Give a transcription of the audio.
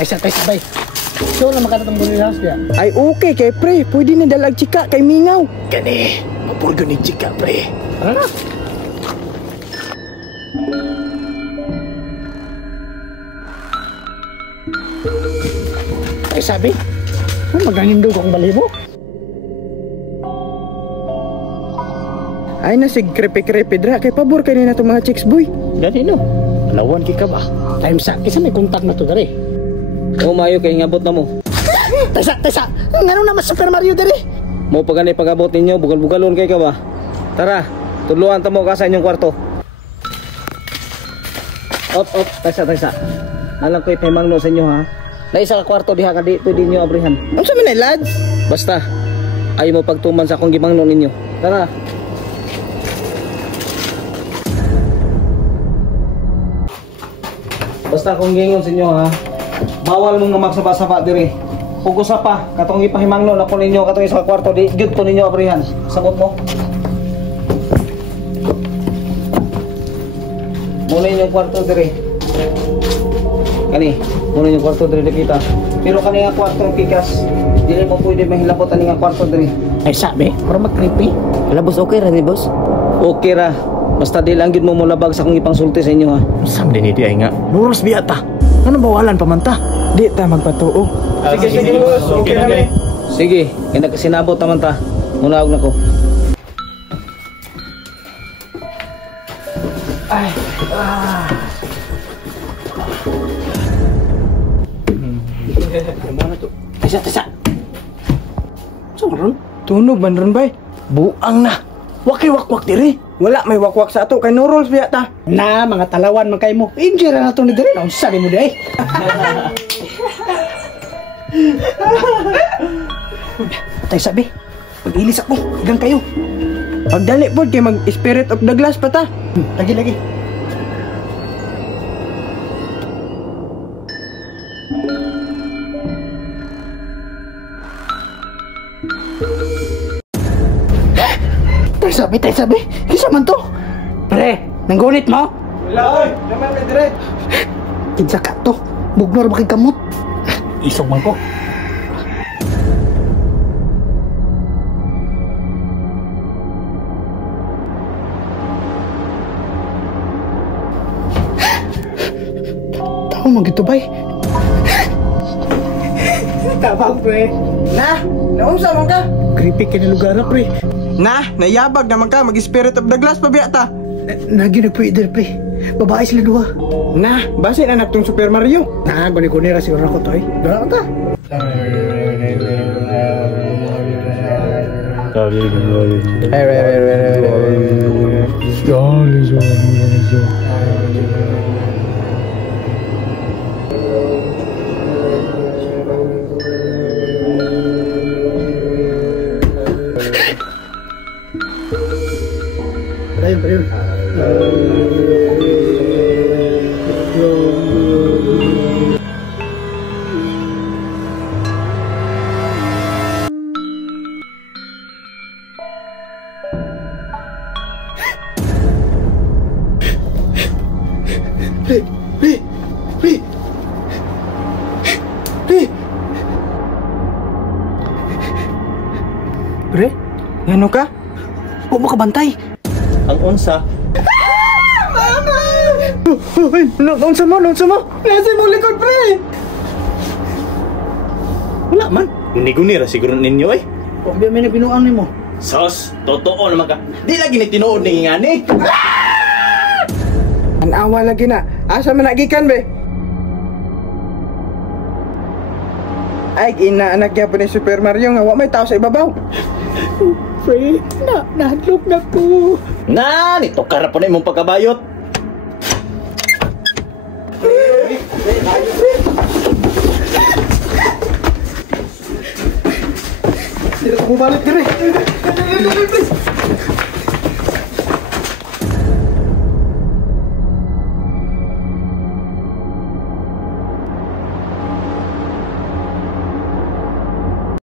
Tayo sabay. Sure na makatatang bunil house niya. Ay okay kay pre, pwede ni dalag chika kay mingaw. Gani, mapurgo ni chika pre. Ano na? Ay sabi, magangindog akong balibo. Ay na sig krepe-krepe dra kay pabor kay na to mga chicks boy. Gani no, alawan ki ka ba? Time sa, kisa may kontak na to dari. O mayo kay ngabot na mo. Taysa, ngano na mas Super Mario dari? Mo pagani pagabot ninyo, bugal-bugalon kay ka ba? Tara, tudluan ta mo ka sa inyong kwarto. Op, taysa. Alam ko ipahimangno sa inyo ha. Na isa ka kwarto diha ka dito dinyo abrihan. Unsa man ay lads? Basta, ay mo pagtuman sa akong gimangno ninyo. Tara. Basta kung gingon sa inyo ha, bawal mong magsaba-saba diri. Kung usa pa, katong ipahimangno na ko ninyo katong isa ka kwarto, di gyud to ninyo abrihan. Sabot mo. Muna yung kwarto diri. Kani, muna yung kwarto diri kita. Pero kani nga kwarto pikas, dili mo pwede mahilabot ani nga kwarto diri. Ay sabi, pero mag-creepy. Wala boss, okay ra ni boss? Okay ra. Basta di lang gyud mo mulabag sa akong ipangsulti sa inyo ha. Sam din idi ay nga. Nuros biya ta. Ano bawalan pa man ta? Di ta magpatuo. Sige boss, okay na kami. Sige, kaya nagkasinabot naman ta. Munawag na ko. Ay, Taysa. Saan ron? Tunog man ron bay. Buang na. Waki-wakwak diri. Wala may wakwak sa ato kay Nurols biya ta. Na, mga talawan man kay mo. Injira na to ni diri. Ano sabi mo di? Tay sabi, pag-ilis ako, igang kayo. Pagdali pod kay mag Spirit of the Glass pa ta. Lagi. Tay sabi, kisa man to? Pre, nanggunit mo? Wala oy, naman ka dire. Kinsa ka to? Bugnor ba kay kamot? Isog man ko. Tao mo gito bay? Tabang pre. Na, naunsa man ka? Creepy ka na lugar na pre. Na, nayabag naman ka mag Spirit of the Glass pa biya ta. Nagi nagpwede pre. Babae sila duha. Na, base na tong Super Mario. Na, guni-guni ra siguro ako to eh. Dara ta. Ayun. Pre, ngano ka? Huwag mo kabantay. Ang unsa? Unsa mo? Nasa mo likod pre. Wala man. Guni-guni ra siguro ninyo eh. Huwag biya may nabinuang ni mo. Sos, totoo naman ka. Di lagi ni tinuod ni ngani. Anawa lagi na. Asa man nagikan be? Ay, inaanak niya po ni Super Mario nga wa may tao sa ibabaw. Pre, nahadlok na ko. Na, nito ka na po na imong pagkabayot. Hindi na ko bumalik dire.